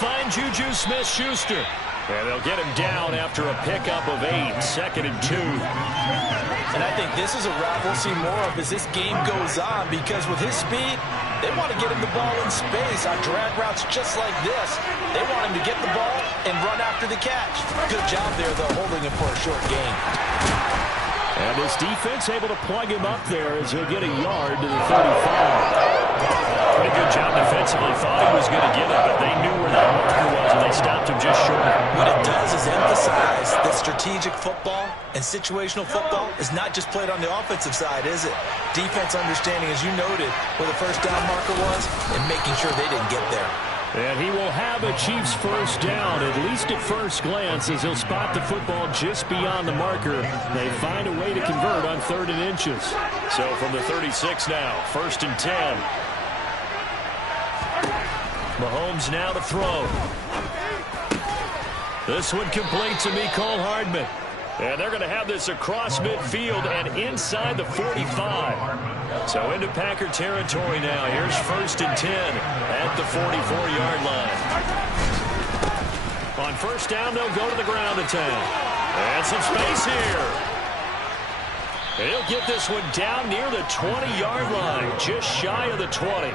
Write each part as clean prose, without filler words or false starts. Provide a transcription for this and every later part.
find Juju Smith-Schuster. And they'll get him down after a pickup of 8, 2nd and 2. And I think this is a route we'll see more of as this game goes on, because with his speed, they want to get him the ball in space on drag routes just like this. They want him to get the ball and run after the catch. Good job there, though, holding him for a short gain. And this defense able to plug him up there as he'll get a yard to the 35. Pretty good job defensively. Thought he was going to get it, but they knew where that marker was, and they stopped him just short. What it does is emphasize that strategic football and situational football is not just played on the offensive side, is it? Defense understanding, as you noted, where the first down marker was and making sure they didn't get there. And he will have a Chiefs first down, at least at first glance, as he'll spot the football just beyond the marker. They find a way to convert on 3rd and inches. So from the 36 now, 1st and 10. Mahomes now to throw. This one complete to Mecole Hardman. And they're going to have this across midfield and inside the 45. So into Packer territory now. Here's 1st and 10 at the 44-yard line. On first down, they'll go to the ground attack. And some space here. He'll get this one down near the 20-yard line, just shy of the 20.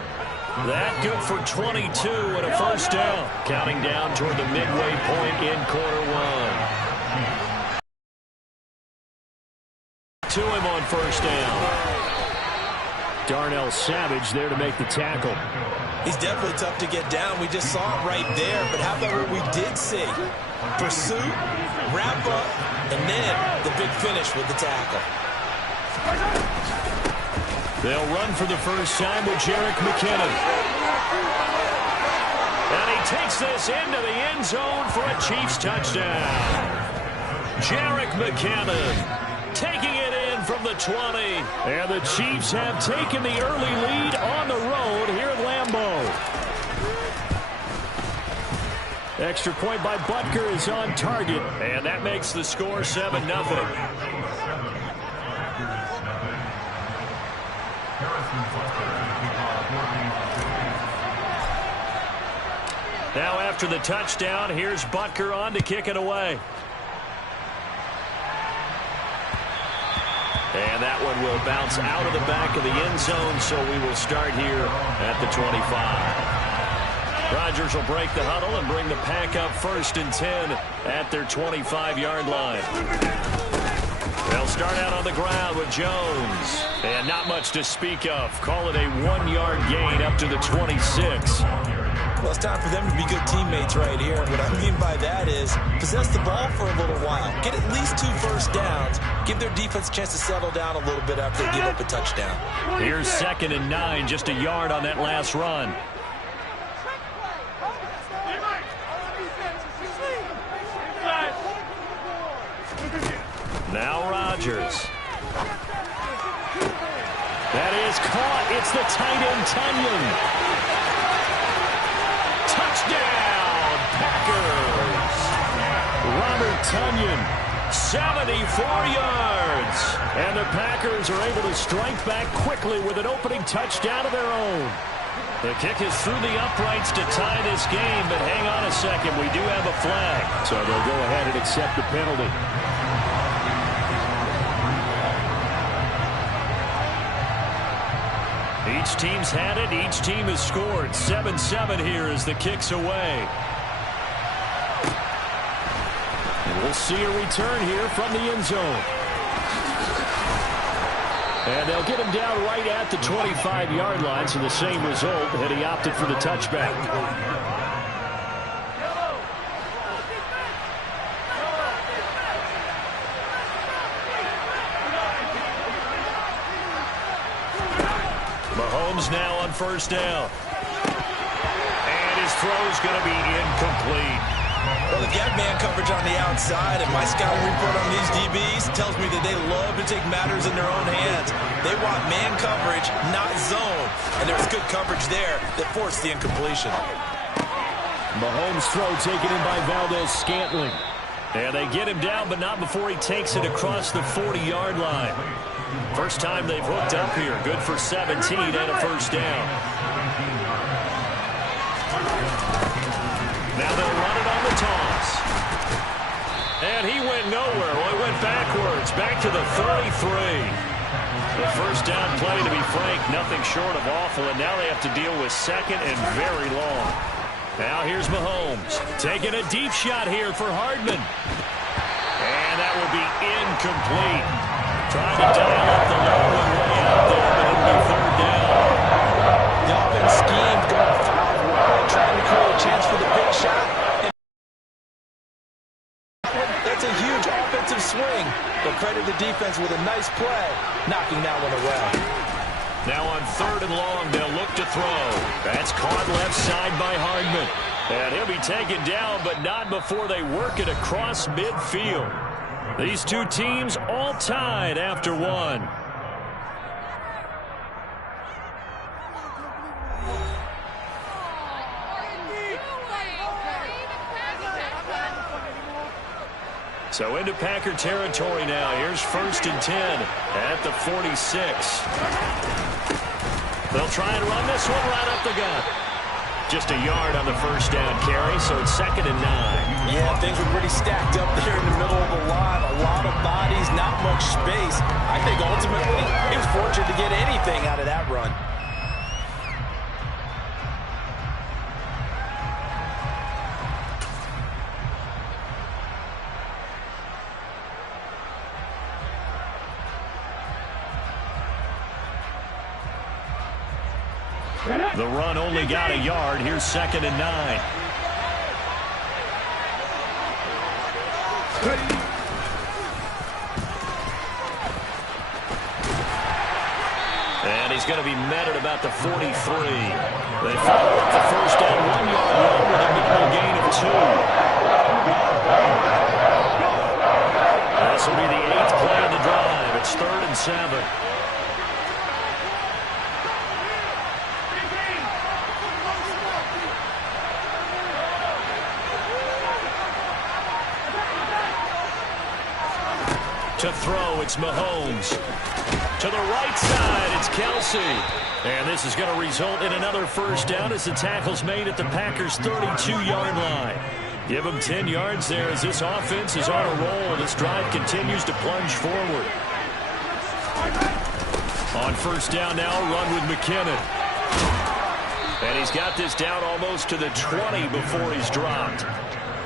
That good for 22 and a first down. Counting down toward the midway point in quarter one. To him on first down. Darnell Savage there to make the tackle. He's definitely tough to get down. We just saw it right there. But how about what we did see? Pursuit, wrap up, and then the big finish with the tackle. They'll run for the first time with Jerick McKinnon. And he takes this into the end zone for a Chiefs touchdown. Jerick McKinnon taking it in from the 20. And the Chiefs have taken the early lead on the road here at Lambeau. Extra point by Butker is on target. And that makes the score 7-0. Now after the touchdown, here's Butker on to kick it away. And that one will bounce out of the back of the end zone, so we will start here at the 25. Rodgers will break the huddle and bring the Pack up 1st and 10 at their 25-yard line. They'll start out on the ground with Jones. And not much to speak of. Call it a 1-yard gain up to the 26. Well, it's time for them to be good teammates right here. What I mean by that is possess the ball for a little while. Get at least 2 first downs. Give their defense a chance to settle down a little bit after they give up a touchdown. Here's 2nd and 9, just a yard on that last run. Now Rodgers. That is caught. It's the tight end, Tunyon. Touchdown, Packers. Robert Tunyon, 74 yards. And the Packers are able to strike back quickly with an opening touchdown of their own. The kick is through the uprights to tie this game, but hang on a second. We do have a flag. So they'll go ahead and accept the penalty. Each team's had it. Each team has scored. 7-7 here as the kick's away. And we'll see a return here from the end zone. And they'll get him down right at the 25-yard line, so the same result, and he opted for the touchback. Mahomes now on first down. And his throw's going to be incomplete. Well, if you have man coverage on the outside, and my scouting report on these DBs tells me that they love to take matters in their own hands. They want man coverage, not zone. And there's good coverage there that forced the incompletion. Mahomes' throw taken in by Valdez-Scantling. And they get him down, but not before he takes it across the 40-yard line. First time they've hooked up here. Good for 17 and a first down. Now they'll run it on the toss. And he went nowhere. Well, he went backwards, back to the 33. The first down play, to be frank, nothing short of awful, and now they have to deal with second and very long. Now here's Mahomes, taking a deep shot here for Hardman. And that will be incomplete. Trying to dial up the long one way out there, but it'll be third down. The offense schemed going 5 wide, trying to create a chance for the big shot. That's a huge offensive swing, but credit the defense with a nice play, knocking that one away. Now on third and long, they'll look to throw. That's caught left side by Hardman. And he'll be taken down, but not before they work it across midfield. These two teams all tied after one. So into Packer territory now. Here's 1st and 10 at the 46. They'll try and run this one right up the gut. Just a yard on the first down carry, so it's 2nd and 9. Yeah, things were pretty stacked up there in the middle of the line. A lot of bodies, not much space. I think ultimately he was fortunate to get anything out of that run. The run only got a yard. Here's 2nd and 9. And he's going to be met at about the 43. They follow up the first down 1 yard run with a minimal gain of 2. This will be the 8th play of the drive. It's 3rd and 7. To throw, it's Mahomes. To the right side, it's Kelsey. And this is going to result in another first down as the tackle's made at the Packers' 32-yard line. Give them 10 yards there as this offense is on a roll. This drive continues to plunge forward. On first down now, run with McKinnon. And he's got this down almost to the 20 before he's dropped.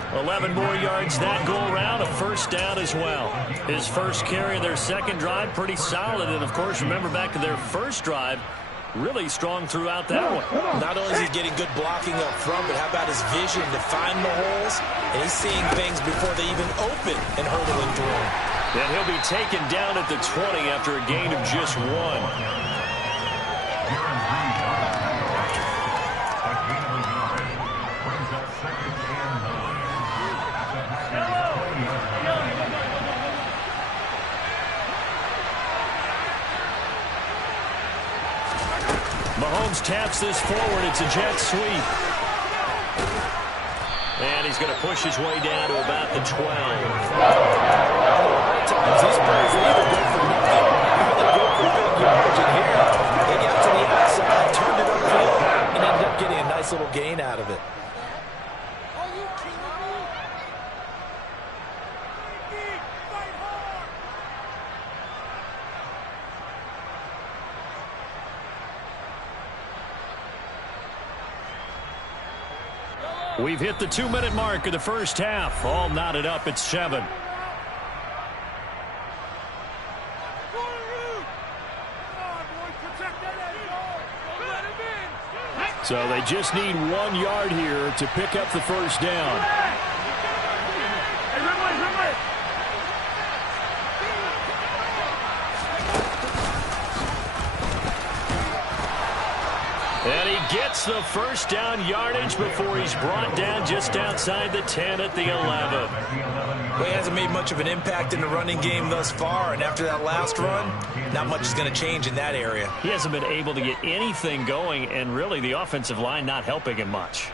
11 more yards that go around, a first down as well. His first carry of their second drive, pretty solid. And, of course, remember back to their first drive, really strong throughout that one. Not only is he getting good blocking up front, but how about his vision to find the holes? And he's seeing things before they even open and hurdling through them. And he'll be taken down at the 20 after a gain of just 1. Mahomes taps this forward. It's a jet sweep. And he's going to push his way down to about the 12. These plays either go for nothing or they go for big yardage. And here, they got to the outside, turned it upfield, and ended up getting a nice little gain out of it. We've hit the 2-minute mark of the first half. All knotted up at 7. So they just need 1 yard here to pick up the first down. And he gets the first down yardage before he's brought down just outside the 10 at the 11. Well, he hasn't made much of an impact in the running game thus far, and after that last run, not much is going to change in that area. He hasn't been able to get anything going, and really the offensive line not helping him much.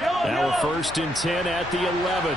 Now a 1st and 10 at the 11.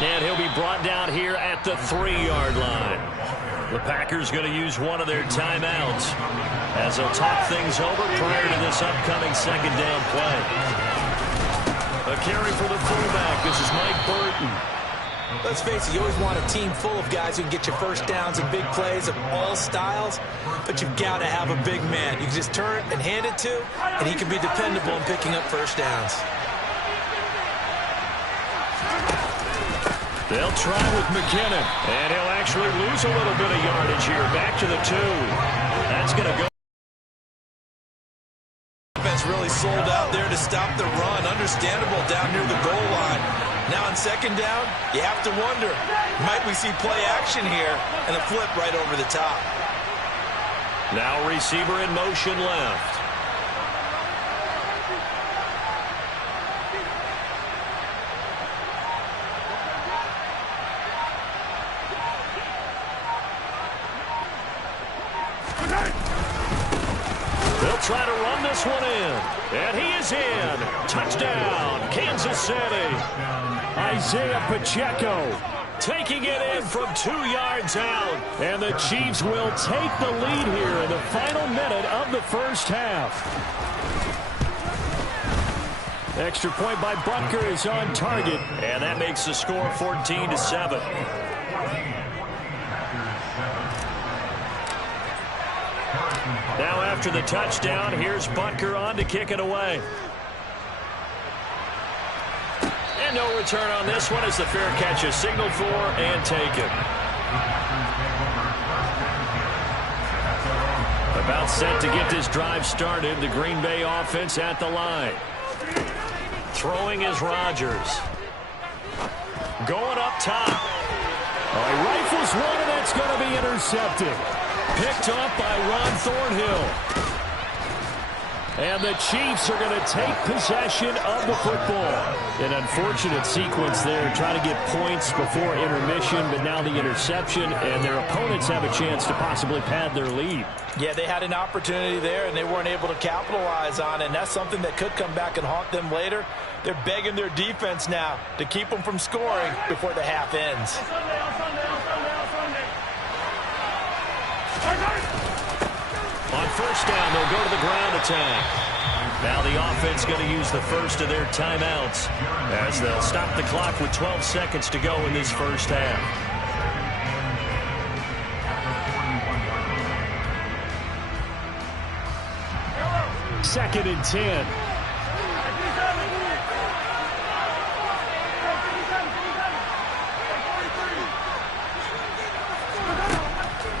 And he'll be brought down here at the 3-yard line. The Packers going to use one of their timeouts as they'll talk things over prior to this upcoming second down play. A carry for the fullback. This is Mike Burton. Let's face it, you always want a team full of guys who can get you first downs and big plays of all styles, but you've got to have a big man. You can just turn and hand it to, and he can be dependable in picking up first downs. They'll try with McKinnon, and he'll actually lose a little bit of yardage here. Back to the 2. That's going to go. Defense really sold out there to stop the run. Understandable down near the goal line. Now on second down, you have to wonder, might we see play action here and a flip right over the top? Now receiver in motion left. They'll try to run this one in. And he is in. Touchdown, Kansas City. Isaiah Pacheco taking it in from 2 yards out. And the Chiefs will take the lead here in the final minute of the first half. Extra point by Butker is on target. And that makes the score 14-7. Now after the touchdown, here's Butker on to kick it away. And no return on this one as the fair catch is signaled for and taken. About set to get this drive started. The Green Bay offense at the line. Throwing is Rodgers. Going up top. He rifles one, and that's going to be intercepted. Picked up by Ron Thornhill. And the Chiefs are going to take possession of the football. An unfortunate sequence there, trying to get points before intermission, but now the interception, and their opponents have a chance to possibly pad their lead. Yeah, they had an opportunity there, and they weren't able to capitalize on it, and that's something that could come back and haunt them later. They're begging their defense now to keep them from scoring before the half ends. On first down, they'll go to the ground attack. Now the offense going to use the first of their timeouts as they'll stop the clock with 12 seconds to go in this first half. Second and 10.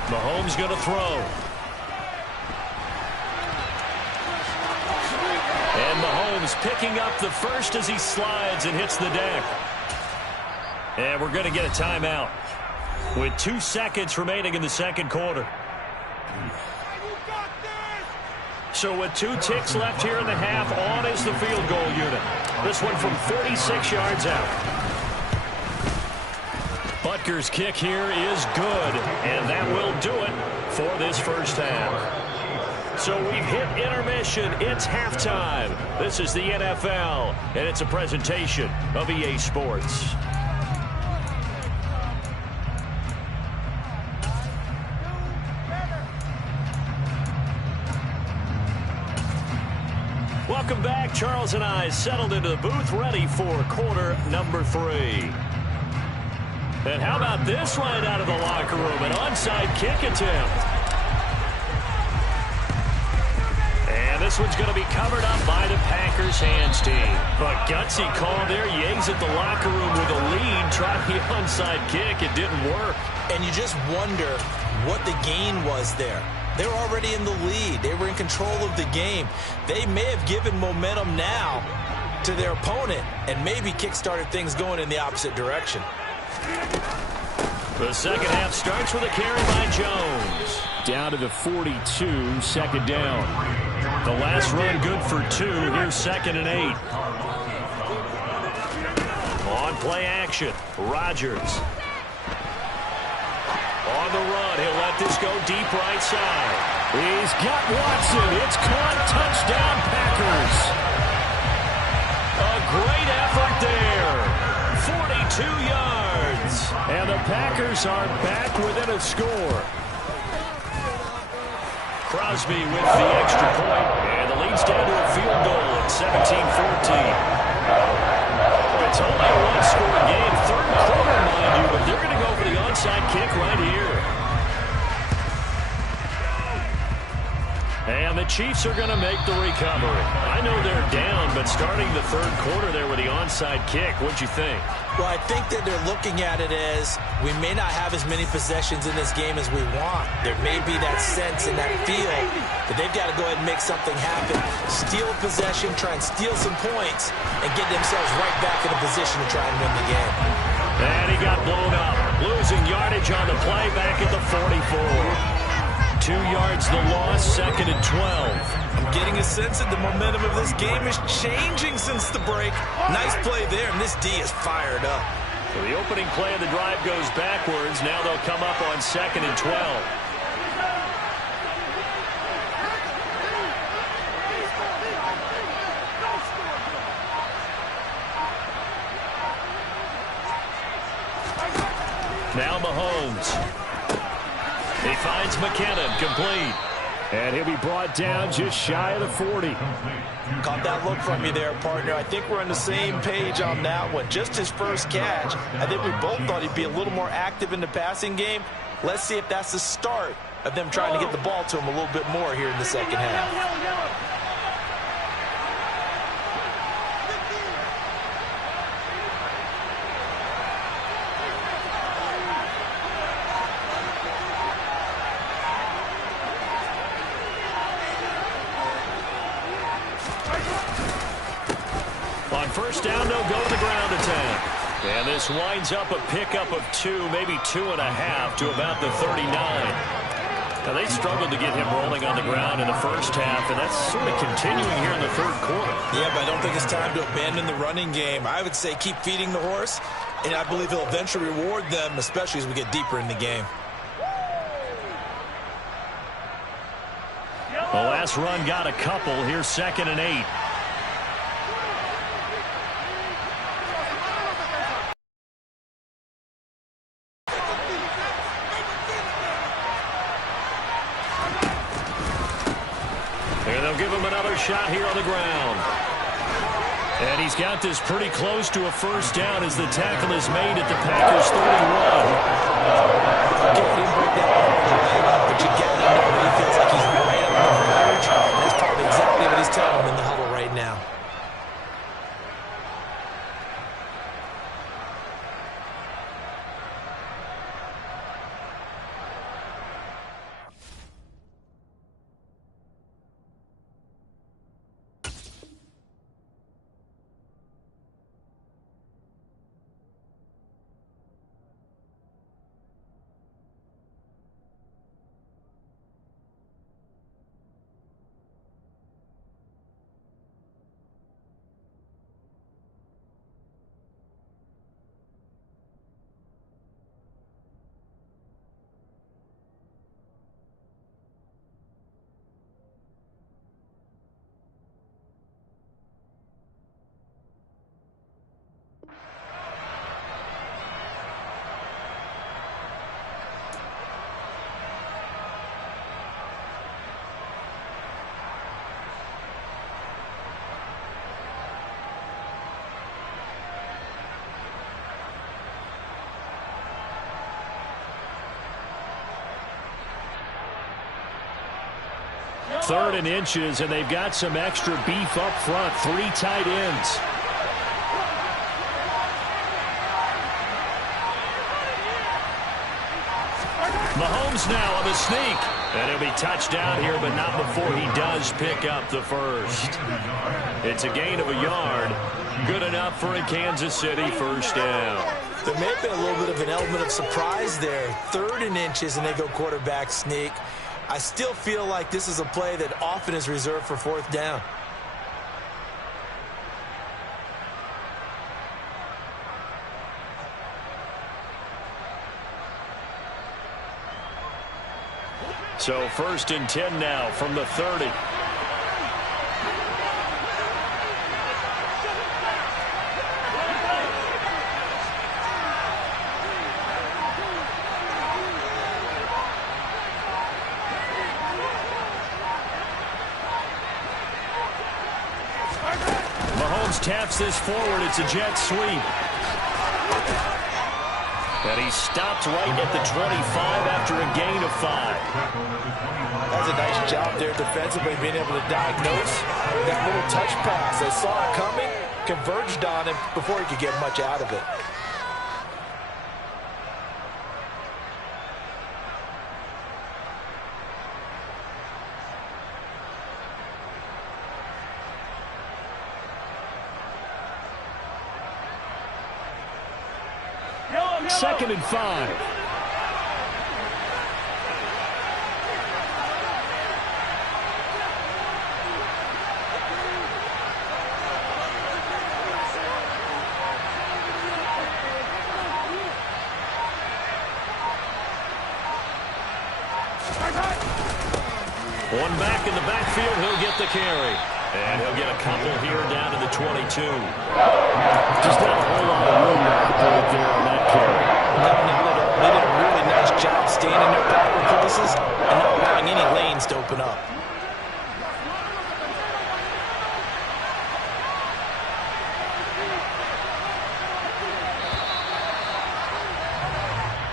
Mahomes going to throw. And Mahomes picking up the first as he slides and hits the deck. And we're going to get a timeout with 2 seconds remaining in the second quarter. So with 2 ticks left here in the half, on is the field goal unit. This one from 46 yards out. Butker's kick here is good, and that will do it for this first half. So we've hit intermission. It's halftime. This is the NFL, and it's a presentation of EA Sports. Welcome back. Charles and I settled into the booth, ready for quarter number 3. And how about this right out of the locker room? An onside kick attempt. And this one's going to be covered up by the Packers hands team. But gutsy call there. Yates at the locker room with a lead. Tried the onside kick. It didn't work. And you just wonder what the gain was there. They were already in the lead. They were in control of the game. They may have given momentum now to their opponent and maybe kick-started things going in the opposite direction. The second half starts with a carry by Jones. Down to the 42, second down. The last run good for 2. Here's second and 8. On play action, Rodgers. On the run, he'll let this go deep right side. He's got Watson. It's caught. Touchdown, Packers. A great effort there. 42 yards. minutes, and the Packers are back within a score. Crosby with the extra point, and the lead's down to a field goal at 17-14. It's only a one-score game, third quarter, mind you, but they're going to go for the onside kick right here. And the Chiefs are going to make the recovery. I know they're down, but starting the third quarter there with the onside kick, what'd you think? Well, I think that they're looking at it as we may not have as many possessions in this game as we want. There may be that sense and that feel that they've got to go ahead and make something happen. Steal possession, try and steal some points, and get themselves right back in a position to try and win the game. And he got blown up, losing yardage on the play back at the 44. 2 yards the loss, second and 12. I'm getting a sense that the momentum of this game is changing since the break. Nice play there, and this D is fired up. So the opening play of the drive goes backwards. Now they'll come up on second and 12. Now Mahomes. He finds McKinnon, complete. And he'll be brought down just shy of the 40. Caught that look from you there, partner. I think we're on the same page on that one. Just his first catch. I think we both thought he'd be a little more active in the passing game. Let's see if that's the start of them trying to get the ball to him a little bit more here in the second half. First down, they'll go to the ground attack. And this winds up a pickup of 2, maybe 2.5 to about the 39. Now, they struggled to get him rolling on the ground in the first half, and that's sort of continuing here in the third quarter. Yeah, but I don't think it's time to abandon the running game. I would say keep feeding the horse, and I believe he'll eventually reward them, especially as we get deeper in the game. The last run got a couple. Here's second and 8. Shot here on the ground. And he's got this pretty close to a first down as the tackle is made at the Packers 31. He didn't break that ball, but you get it up when he feels like he's right up on the verge. That's probably exactly what he's telling him in the huddle right now. Third and inches, and they've got some extra beef up front. 3 tight ends. Mahomes now on the sneak. And he'll be touched down here, but not before he does pick up the first. It's a gain of a yard. Good enough for a Kansas City first down. There may have been a little bit of an element of surprise there. 3rd and inches, and they go quarterback sneak. I still feel like this is a play that often is reserved for 4th down. So 1st and 10 now from the 30. taps this forward. It's a jet sweep. And he stopped right at the 25 after a gain of 5. That's a nice job there defensively, being able to diagnose that little touch pass. They saw it coming, converged on him before he could get much out of it. Second and 5. One back in the backfield, he'll get the carry. And he'll get a couple here down to the 22. Just not a whole lot of room to operate there on that carry. They did a really nice job staying in their proper places and not allowing any lanes to open up.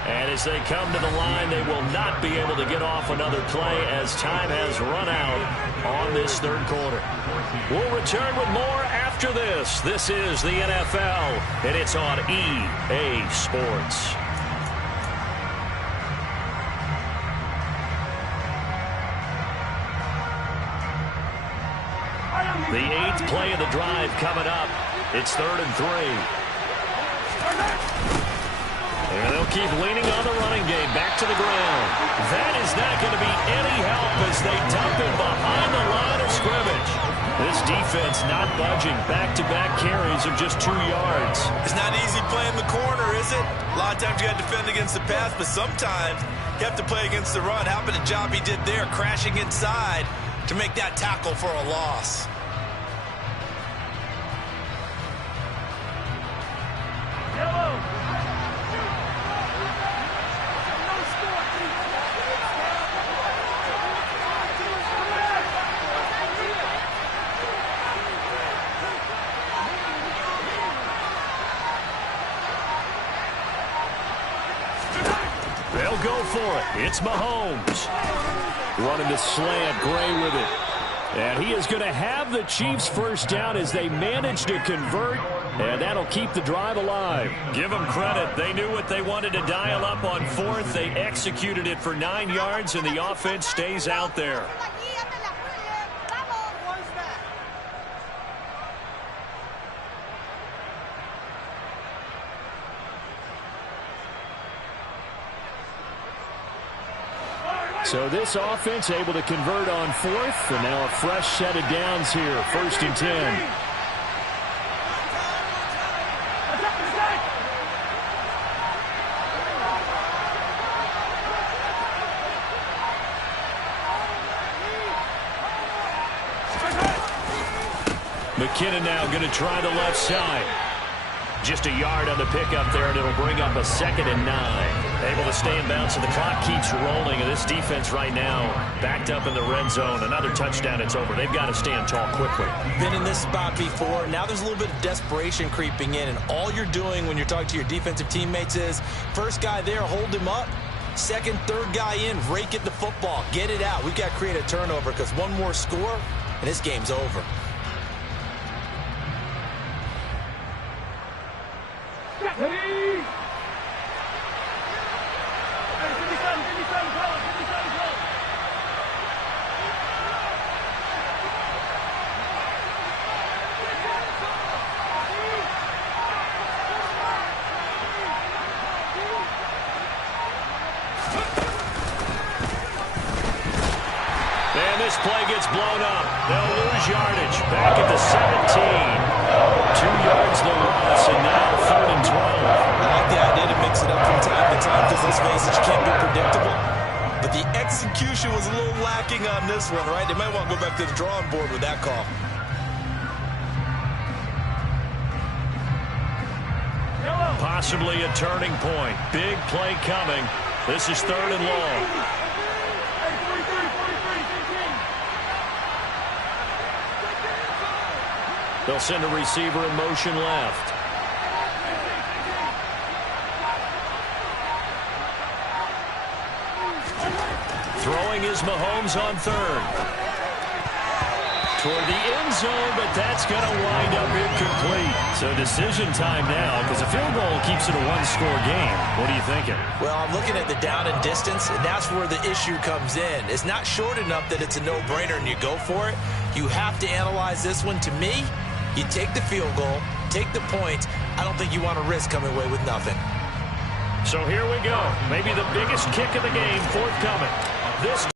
And as they come to the line, they will not be able to get off another play as time has run out on this third quarter. We'll return with more after this. This is the NFL, and it's on EA Sports. The 8th play of the drive coming up. It's 3rd and 3. And they'll keep leaning on the running game. Back to the ground. That is not going to be any help as they dump him behind the line of scrimmage. This defense not budging. Back-to-back carries of just 2 yards. It's not easy playing the corner, is it? A lot of times you got to defend against the pass, but sometimes you have to play against the run. How about the job he did there, crashing inside to make that tackle for a loss? They'll go for it. It's Mahomes. Running the slant, Gray with it. And he is going to have the Chiefs first down as they manage to convert, and that'll keep the drive alive. Give them credit. They knew what they wanted to dial up on 4th. They executed it for 9 yards, and the offense stays out there. So this offense able to convert on 4th, and now a fresh set of downs here, 1st and 10. McKinnon now going to try the left side. Just a yard on the pickup there, and it'll bring up a 2nd and 9. Able to stay in bounds, so the clock keeps rolling. And this defense right now backed up in the red zone. Another touchdown, it's over. They've got to stand tall quickly. Been in this spot before. Now there's a little bit of desperation creeping in. And all you're doing when you're talking to your defensive teammates is, first guy there, hold him up. Second, third guy in, rake it the football. Get it out. We've got to create a turnover because one more score, and this game's over. And this play gets blown up. They'll lose yardage. Back at the 17. 2 yards the loss, and now 3rd and 12. I like the idea to mix it up from time to time because let's face it, you can't be predictable. But the execution was a little lacking on this one, right? They might want to go back to the drawing board with that call. Possibly a turning point. Big play coming. This is 3rd and long. They'll send a receiver in motion left. Throwing is Mahomes on third. Toward the end zone, but that's going to wind up incomplete. So decision time now, because a field goal keeps it a one-score game. What are you thinking? Well, I'm looking at the down and distance, and that's where the issue comes in. It's not short enough that it's a no-brainer and you go for it. You have to analyze this one. To me, you take the field goal, take the points. I don't think you want to risk coming away with nothing. So here we go. Maybe the biggest kick of the game forthcoming. This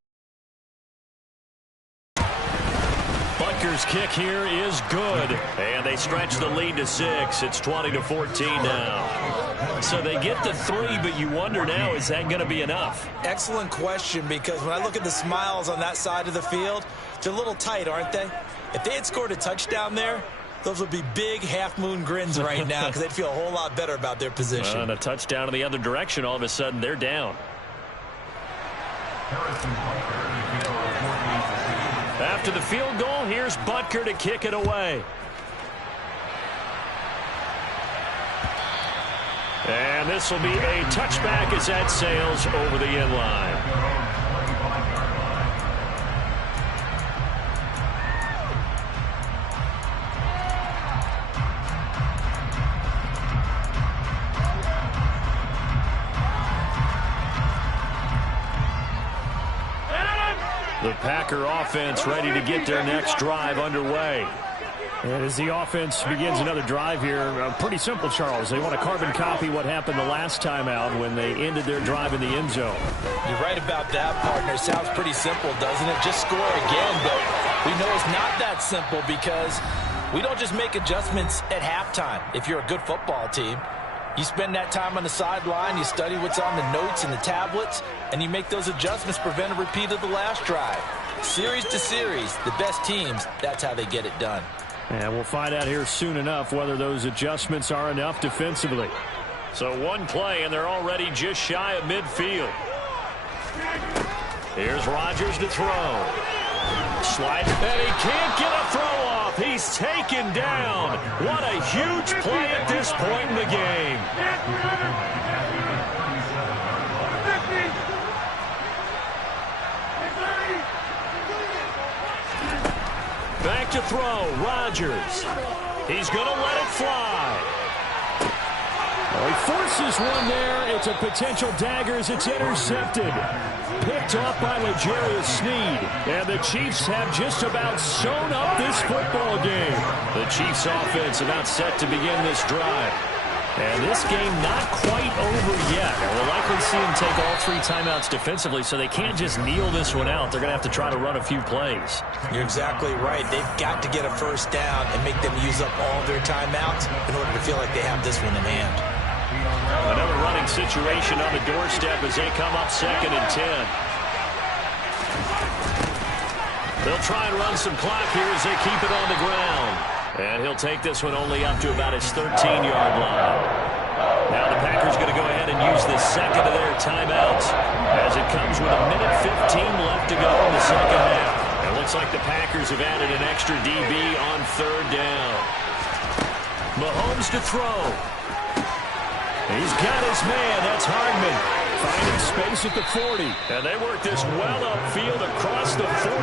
Butker's kick here is good. And they stretch the lead to 6. It's 20-14 now. So they get to 3, but you wonder now, is that going to be enough? Excellent question, because when I look at the smiles on that side of the field, they're a little tight, aren't they? If they had scored a touchdown there, those would be big half-moon grins right now because they'd feel a whole lot better about their position. And a touchdown in the other direction, all of a sudden they're down. After the field goal, here's Butker to kick it away. And this will be a touchback as that sails over the end line. The Packer offense ready to get their next drive underway. And as the offense begins another drive here, pretty simple, Charles. They want to carbon copy what happened the last time out when they ended their drive in the end zone. You're right about that, partner. Sounds pretty simple, doesn't it? Just score again, but we know it's not that simple because we don't just make adjustments at halftime. If you're a good football team, you spend that time on the sideline, you study what's on the notes and the tablets, and you make those adjustments, prevent a repeat of the last drive. Series to series, the best teams, that's how they get it done. And we'll find out here soon enough whether those adjustments are enough defensively. So one play, and they're already just shy of midfield. Here's Rodgers to throw. Slide, and he can't get a throw off. He's taken down. What a huge play at this point in the game. Back to throw, Rodgers. He's going to let it fly. Well, he forces one there. It's a potential dagger as it's intercepted. Picked off by L'Jarius Sneed. And the Chiefs have just about sewn up this football game. The Chiefs offense about set to begin this drive. And this game not quite over yet. We'll likely see them take all 3 timeouts defensively, so they can't just kneel this one out. They're going to have to try to run a few plays. You're exactly right. They've got to get a first down and make them use up all their timeouts in order to feel like they have this one in hand. Another running situation on the doorstep as they come up 2nd and 10. They'll try and run some clock here as they keep it on the ground. And he'll take this one only up to about his 13-yard line. Now the Packers going to go ahead and use the second of their timeouts as it comes with a minute 15 left to go in the second half. It looks like the Packers have added an extra DB on 3rd down. Mahomes to throw. He's got his man. That's Hardman. Finding space at the 40. And they work this well upfield across the 45.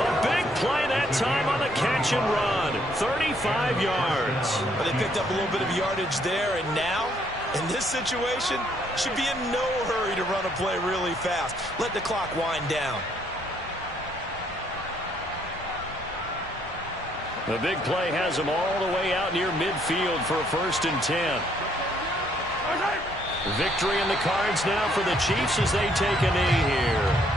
A big play that time on the catch and run. 35 yards. Well, they picked up a little bit of yardage there, and now, in this situation, should be in no hurry to run a play really fast. Let the clock wind down. The big play has them all the way out near midfield for a 1st and 10. Victory in the cards now for the Chiefs as they take a knee here.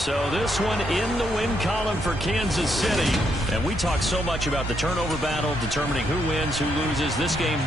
So this one in the win column for Kansas City. And we talk so much about the turnover battle, determining who wins, who loses. This game